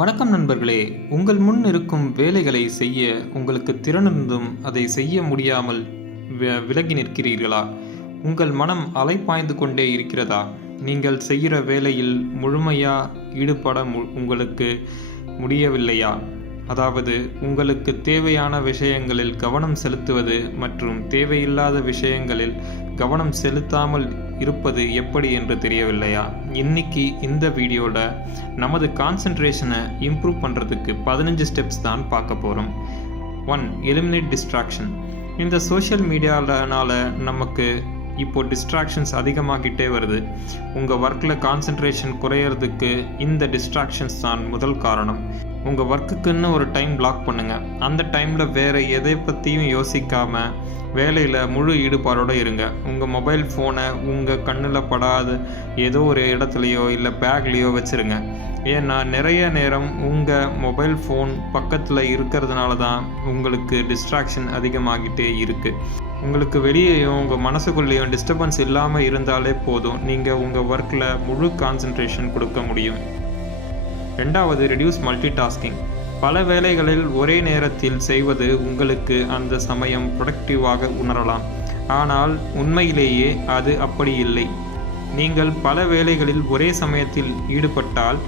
வணக்கம் நண்பர்களே. உங்கள் முன் இருக்கும் வேலைகளை செய்ய உங்களுக்கு திறனிருந்தும் அதை செய்ய முடியாமல் விலகி நிற்கிறீர்களா? உங்கள் மனம் அலைப்பாய்ந்து கொண்டே இருக்கிறதா? நீங்கள் செய்கிற வேலையில் முழுமையாக ஈடுபட உங்களுக்கு முடியவில்லையா? அதாவது உங்களுக்கு தேவையான விஷயங்களில் கவனம் செலுத்துவது மற்றும் தேவையில்லாத விஷயங்களில் கவனம் செலுத்தாமல் இருப்பது எப்படி என்று தெரியவில்லையா? இன்னைக்கு இந்த வீடியோவில் நமது கான்சன்ட்ரேஷனை இம்ப்ரூவ் பண்ணுறதுக்கு 15 ஸ்டெப்ஸ் தான் பார்க்க போகிறோம். 1. Eliminate distraction. இந்த சோஷியல் மீடியாவினால நமக்கு இப்போ டிஸ்ட்ராக்ஷன்ஸ் அதிகமாகிட்டே வருது. உங்கள் ஒர்க்கில் கான்சன்ட்ரேஷன் குறையிறதுக்கு இந்த டிஸ்ட்ராக்ஷன்ஸ் தான் முதல் காரணம். உங்கள் ஒர்க்குக்குன்னு ஒரு டைம் பிளாக் பண்ணுங்கள். அந்த டைமில் வேறு எதை பற்றியும் யோசிக்காமல் வேலையில் முழு ஈடுபாடோடு இருங்க. உங்கள் மொபைல் ஃபோனை உங்கள் கண்ணில் படாத ஏதோ ஒரு இடத்துலையோ இல்லை பேக்லேயோ வச்சுருங்க. ஏன்னா நிறைய நேரம் உங்கள் மொபைல் ஃபோன் பக்கத்தில் இருக்கிறதுனால தான் உங்களுக்கு டிஸ்ட்ராக்ஷன் அதிகமாகிட்டே இருக்குது. உங்களுக்கு வெளியேயும் உங்கள் மனசுக்குள்ளேயும் டிஸ்டர்பன்ஸ் இல்லாமல் இருந்தாலே போதும், நீங்கள் உங்கள் ஒர்க்கில் முழு கான்சன்ட்ரேஷன் கொடுக்க முடியும். 2. Reduce multi tasking. பல வேலைகளில் ஒரே நேரத்தில் செய்வது உங்களுக்கு அந்த சமயம் ப்ரொடக்டிவாக உணரலாம். ஆனால் உண்மையிலேயே அது அப்படி இல்லை. நீங்கள் பல வேலைகளில் ஒரே சமயத்தில் ஈடுபட்டால்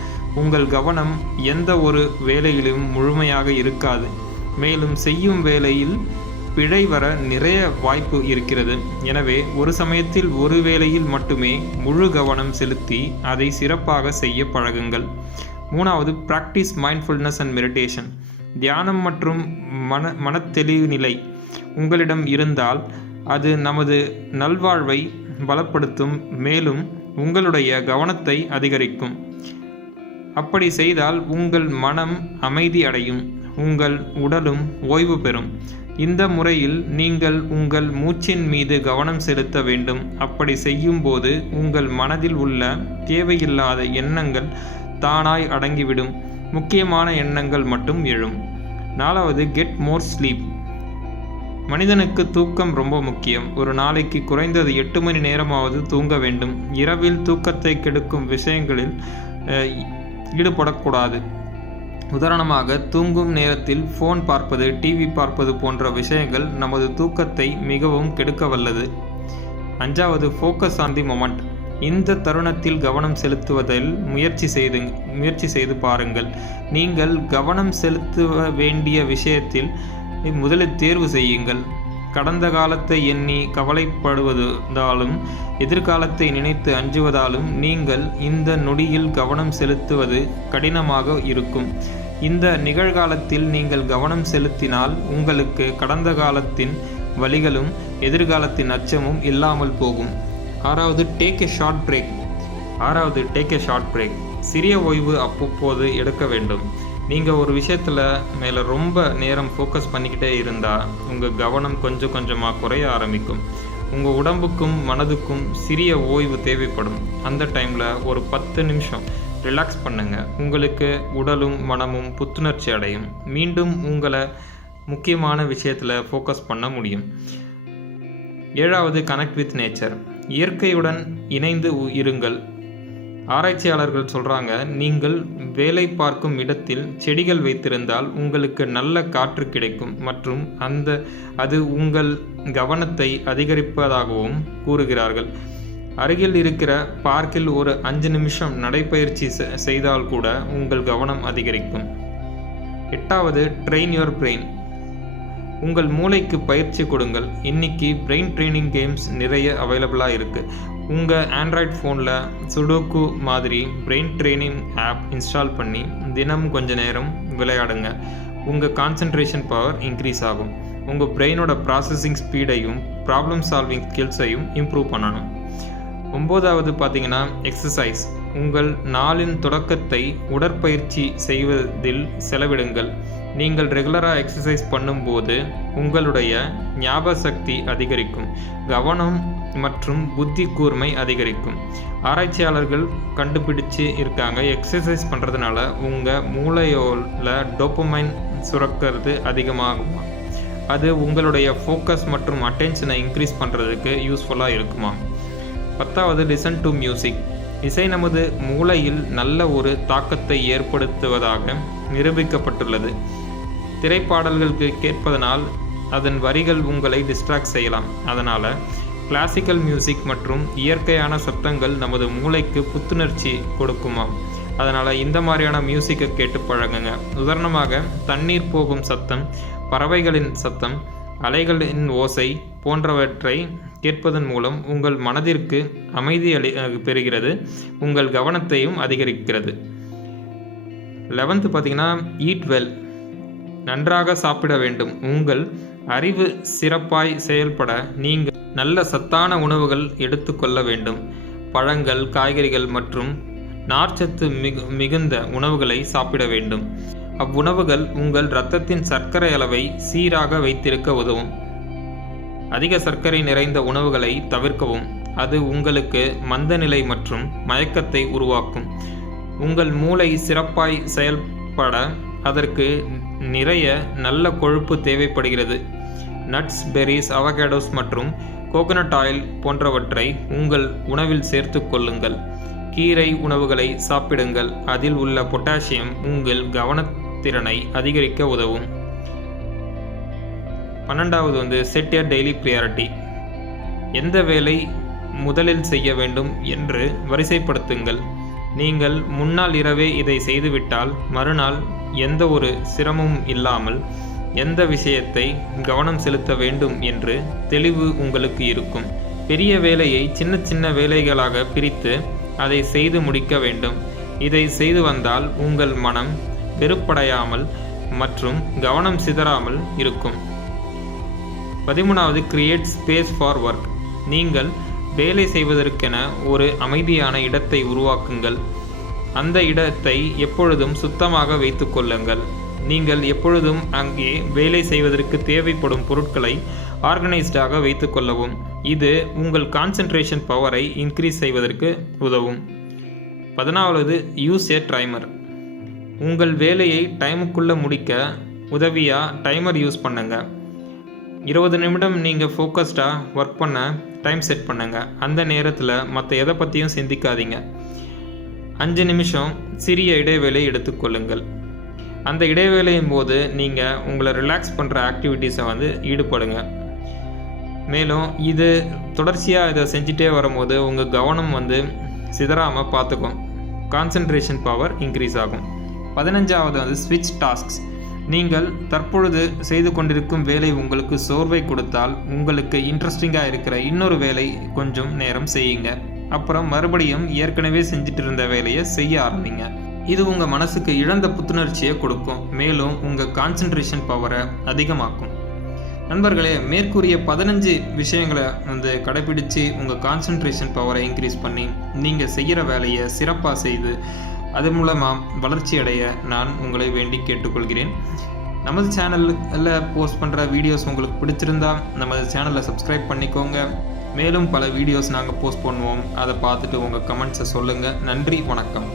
உங்கள் கவனம் எந்த ஒரு வேலையிலும் முழுமையாக இருக்காது. மேலும் செய்யும் வேலையில் பிழை வர நிறைய வாய்ப்பு இருக்கிறது. எனவே ஒரு சமயத்தில் ஒரு வேலையில் மட்டுமே முழு கவனம் செலுத்தி அதை சிறப்பாக செய்ய பழகுங்கள். 3. Practice mindfulness and meditation. தியானம் மற்றும் மனத்தெளிவு நிலை உங்களிடம் இருந்தால் அது நமது நல்வாழ்வை பலப்படுத்தும், மேலும் உங்களுடைய கவனத்தை அதிகரிக்கும். அப்படி செய்தால் உங்கள் மனம் அமைதி அடையும், உங்கள் உடலும் ஓய்வு பெறும். இந்த முறையில் நீங்கள் உங்கள் மூச்சின் மீது கவனம் செலுத்த வேண்டும். அப்படி செய்யும் போது உங்கள் மனதில் உள்ள தேவையில்லாத எண்ணங்கள் தானாய் அடங்கிவிடும், முக்கியமான எண்ணங்கள் மட்டும் எழும். 4. Get more sleep. மனிதனுக்கு தூக்கம் ரொம்ப முக்கியம். ஒரு நாளைக்கு குறைந்தது 8 மணி நேரமாவது தூங்க வேண்டும். இரவில் தூக்கத்தை கெடுக்கும் விஷயங்களில் ஈடுபடக்கூடாது. உதாரணமாக, தூங்கும் நேரத்தில் ஃபோன் பார்ப்பது, டிவி பார்ப்பது போன்ற விஷயங்கள் நமது தூக்கத்தை மிகவும் கெடுக்க வல்லது. 5. Focus on the moment. இந்த தருணத்தில் கவனம் செலுத்துவதில் முயற்சி செய்து பாருங்கள். நீங்கள் கவனம் செலுத்த வேண்டிய விஷயத்தில் முதலில் தேர்வு செய்யுங்கள். கடந்த காலத்தை எண்ணி கவலைப்படுவதாலும் எதிர்காலத்தை நினைத்து அஞ்சுவதாலும் நீங்கள் இந்த நொடியில் கவனம் செலுத்துவது கடினமாக இருக்கும். இந்த நிகழ்காலத்தில் நீங்கள் கவனம் செலுத்தினால் உங்களுக்கு கடந்த காலத்தின் வலிகளும் எதிர்காலத்தின் அச்சமும் இல்லாமல் போகும். 6. Take a short break. சிறிய ஓய்வு அப்பப்போது எடுக்க வேண்டும். நீங்கள் ஒரு விஷயத்தில் மேலே ரொம்ப நேரம் ஃபோக்கஸ் பண்ணிக்கிட்டே இருந்தால் உங்கள் கவனம் கொஞ்சம் கொஞ்சமாக குறைய ஆரம்பிக்கும். உங்கள் உடம்புக்கும் மனதுக்கும் சிறிய ஓய்வு தேவைப்படும். அந்த டைமில் ஒரு 10 நிமிஷம் ரிலாக்ஸ் பண்ணுங்கள். உங்களுக்கு உடலும் மனமும் புத்துணர்ச்சி அடையும். மீண்டும் உங்களை முக்கியமான விஷயத்தில் ஃபோக்கஸ் பண்ண முடியும். 7. Connect with nature. இயற்கையுடன் இணைந்து இருங்கள். ஆராய்ச்சியாளர்கள் சொல்கிறாங்க, நீங்கள் வேலை பார்க்கும் இடத்தில் செடிகள் வைத்திருந்தால் உங்களுக்கு நல்ல காற்று கிடைக்கும் மற்றும் அது உங்கள் கவனத்தை அதிகரிப்பதாகவும் கூறுகிறார்கள். அருகில் இருக்கிற பார்க்கில் ஒரு 5 நிமிஷம் நடைப்பயிற்சி செய்தால் கூட உங்கள் கவனம் அதிகரிக்கும். 8. Train your brain. உங்கள் மூளைக்கு பயிற்சி கொடுங்கள். இன்னைக்கு பிரெயின் ட்ரைனிங் கேம்ஸ் நிறைய அவைலபிளாக இருக்குது. உங்கள் ஆண்ட்ராய்ட் ஃபோனில் சுடோக்கு மாதிரி பிரெயின் ட்ரைனிங் ஆப் இன்ஸ்டால் பண்ணி தினம் கொஞ்ச நேரம் விளையாடுங்க. உங்கள் கான்சன்ட்ரேஷன் பவர் இன்க்ரீஸ் ஆகும். உங்கள் பிரெயினோட ப்ராசஸிங் ஸ்பீடையும் ப்ராப்ளம் சால்விங் ஸ்கில்ஸையும் இம்ப்ரூவ் பண்ணணும். 9. பார்த்தீங்கன்னா எக்ஸசைஸ். உங்கள் நாளின் தொடக்கத்தை உடற்பயிற்சி செய்வதில் செலவிடுங்கள். நீங்கள் ரெகுலராக எக்ஸசைஸ் பண்ணும்போது உங்களுடைய ஞாபக சக்தி அதிகரிக்கும், கவனம் மற்றும் புத்தி கூர்மை அதிகரிக்கும். ஆராய்ச்சியாளர்கள் கண்டுபிடிச்சு இருக்காங்க, எக்ஸசைஸ் பண்ணுறதுனால உங்கள் மூளையோட டோபமைன் சுரக்கிறது அதிகமாகும். அது உங்களுடைய ஃபோக்கஸ் மற்றும் அட்டென்ஷனை இன்க்ரீஸ் பண்ணுறதுக்கு யூஸ்ஃபுல்லாக இருக்குமா. 10. Listen to music. இசை நமது மூளையில் நல்ல ஒரு தாக்கத்தை ஏற்படுத்துவதாக நிரூபிக்கப்பட்டுள்ளது. திரைப்பாடல்களுக்கு கேட்பதனால் அதன் வரிகள் உங்களை டிஸ்ட்ராக்ட் செய்யலாம். அதனால் கிளாசிக்கல் மியூசிக் மற்றும் இயற்கையான சத்தங்கள் நமது மூளைக்கு புத்துணர்ச்சி கொடுக்குமாம். அதனால் இந்த மாதிரியான மியூசிக்கை கேட்டு பழகுங்க. உதாரணமாக தண்ணீர் போகும் சத்தம், பறவைகளின் சத்தம், அலைகளின் ஓசை போன்றவற்றை கேட்பதன் மூலம் உங்கள் மனதிற்கு அமைதி பெறுகிறது, உங்கள் கவனத்தையும் அதிகரிக்கிறது. 11th பார்த்தீங்கன்னா ஈட் வெல், நன்றாக சாப்பிட வேண்டும். உங்கள் அறிவு சிறப்பாய் செயல்பட நீங்கள் நல்ல சத்தான உணவுகள் எடுத்துக்கொள்ள வேண்டும். பழங்கள், காய்கறிகள் மற்றும் நார்ச்சத்து மிகுந்த உணவுகளை சாப்பிட வேண்டும். அவ்வுணவுகள் உங்கள் இரத்தத்தின் சர்க்கரை அளவை சீராக வைத்திருக்க உதவும். அதிக சர்க்கரை நிறைந்த உணவுகளை தவிர்க்கவும். அது உங்களுக்கு மந்தநிலை மற்றும் மயக்கத்தை உருவாக்கும். உங்கள் மூளை சிறப்பாய் செயல்பட அதற்கு நிறைய நல்ல கொழுப்பு தேவைப்படுகிறது. நட்ஸ், பெர்ரிஸ், அவகேடோஸ் மற்றும் கோகனட் ஆயில் போன்றவற்றை உங்கள் உணவில் சேர்த்து கொள்ளுங்கள். கீரை உணவுகளை சாப்பிடுங்கள். அதில் உள்ள பொட்டாசியம் உங்கள் கவனத்திறனை அதிகரிக்க உதவும். 12வது செட் எ டெய்லி ப்ரியாரிட்டி. எந்த வேலை முதலில் செய்ய வேண்டும் என்று வரிசைப்படுத்துங்கள். நீங்கள் முன்னாள் இரவே இதை செய்துவிட்டால் மறுநாள் எந்த ஒரு சிரமமும் இல்லாமல் எந்த விஷயத்தை கவனம் செலுத்த வேண்டும் என்று தெளிவு உங்களுக்கு இருக்கும். பெரிய வேலையை சின்ன சின்ன வேலைகளாக பிரித்து அதை செய்து முடிக்க வேண்டும். இதை செய்து வந்தால் உங்கள் மனம் வெறுப்படையாமல் மற்றும் கவனம் சிதறாமல் இருக்கும். 13வது கிரியேட் ஸ்பேஸ் ஃபார் ஒர்க். நீங்கள் வேலை செய்வதற்கென ஒரு அமைதியான இடத்தை உருவாக்குங்கள். அந்த இடத்தை எப்பொழுதும் சுத்தமாக வைத்து கொள்ளுங்கள். நீங்கள் எப்பொழுதும் அங்கே வேலை செய்வதற்கு தேவைப்படும் பொருட்களை ஆர்கனைஸ்டாக வைத்து கொள்ளவும். இது உங்கள் கான்சன்ட்ரேஷன் பவரை இன்க்ரீஸ் செய்வதற்கு உதவும். 14வது யூஸ் எ டைமர். உங்கள் வேலையை டைமுக்குள்ளே முடிக்க உதவியாக டைமர் யூஸ் பண்ணுங்க. 20 நிமிடம் நீங்கள் ஃபோக்கஸ்டாக ஒர்க் பண்ண டைம் செட் பண்ணுங்கள். அந்த நேரத்தில் மற்ற எதை பற்றியும் சிந்திக்காதீங்க. 5 நிமிஷம் சிறிய இடைவேளை எடுத்துக்கொள்ளுங்கள். அந்த இடைவேளையின் போது நீங்கள் உங்களை ரிலாக்ஸ் பண்ணுற ஆக்டிவிட்டீஸை ஈடுபடுங்க. மேலும் இது தொடர்ச்சியாக இதை செஞ்சுட்டே வரும்போது உங்கள் கவனம் சிதறாமல் பார்த்துக்கும். கான்சன்ட்ரேஷன் பவர் இன்க்ரீஸ் ஆகும். 15வது ஸ்விட்ச் டாஸ்க்ஸ். நீங்கள் தற்பொழுது செய்து கொண்டிருக்கும் வேலை உங்களுக்கு சோர்வை கொடுத்தால் உங்களுக்கு இன்ட்ரெஸ்டிங்காக இருக்கிற இன்னொரு வேலை கொஞ்சம் நேரம் செய்யுங்க. அப்புறம் மறுபடியும் ஏற்கனவே செஞ்சுட்டு இருந்த வேலையை செய்ய ஆரம்பிங்க. இது உங்கள் மனசுக்கு இழந்த புத்துணர்ச்சியை கொடுக்கும். மேலும் உங்கள் கான்சன்ட்ரேஷன் பவரை அதிகமாக்கும். நண்பர்களே, மேற்கூறிய 15 விஷயங்களை கடைபிடித்து உங்கள் கான்சன்ட்ரேஷன் பவரை இன்க்ரீஸ் பண்ணி நீங்கள் செய்கிற வேலையை சிறப்பாக செய்து அது மூலமாக வளர்ச்சி அடைய நான் உங்களை வேண்டி கேட்டுக்கொள்கிறேன். நமது சேனலில் போஸ்ட் பண்ணுற வீடியோஸ் உங்களுக்கு பிடிச்சிருந்தா நமது சேனலை சப்ஸ்கிரைப் பண்ணிக்கோங்க. மேலும் பல வீடியோஸ் நாங்கள் போஸ்ட் பண்ணுவோம். அதை பார்த்துட்டு உங்கள் கமெண்ட்ஸை சொல்லுங்கள். நன்றி, வணக்கம்.